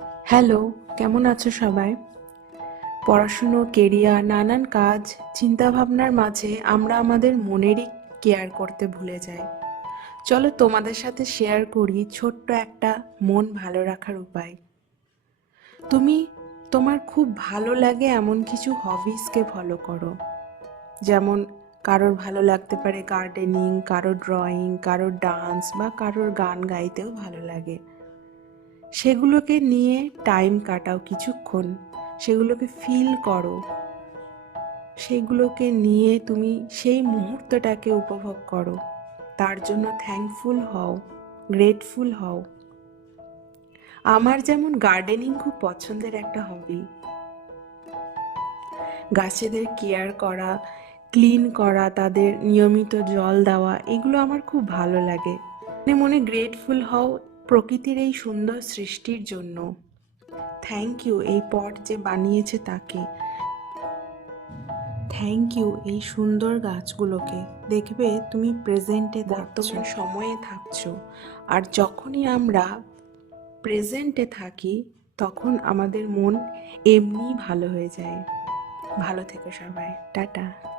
Hello, কেমন আছো সবাই? পড়াশুনো, কেরিয়ার, নানান কাজ, চিন্তাভাবনার মাঝে আমরা আমাদের মনেরই কেয়ার করতে ভুলে যাই। চলো তোমাদের সাথে শেয়ার করি ছোট্ট একটা মন ভালো রাখার উপায়। তুমি তোমার খুব ভালো লাগে এমন কিছু হবিসকে ফলো করো। যেমন কারোর ভালো লাগতে পারে গার্ডেনিং, কারোর ড্রয়িং, কারোর ডান্স বা কারোর গান গাইতেও ভালো লাগে। সেগুলোকে নিয়ে টাইম কাটাও কিছুক্ষণ, সেগুলোকে ফিল করো, সেগুলোকে নিয়ে তুমি সেই মুহূর্তটাকে উপভোগ করো, তার জন্য থ্যাঙ্কফুল হও, গ্রেটফুল হও। আমার যেমন গার্ডেনিং খুব পছন্দের একটা হবি। গাছেদের কেয়ার করা, ক্লিন করা, তাদের নিয়মিত জল দেওয়া, এগুলো আমার খুব ভালো লাগে। মনে মনে গ্রেটফুল হও প্রকৃতির এই সুন্দর সৃষ্টির জন্য। থ্যাংক ইউ এই পট যে বানিয়েছে তাকে। থ্যাংক ইউ এই সুন্দর গাছগুলোকে। দেখবে তুমি প্রেজেন্টে বর্তমান সময়ে থাকছো, আর যখনই আমরা প্রেজেন্টে থাকি তখন আমাদের মন এমনি ভালো হয়ে যায়। ভালো থেকো সবাই, টাটা।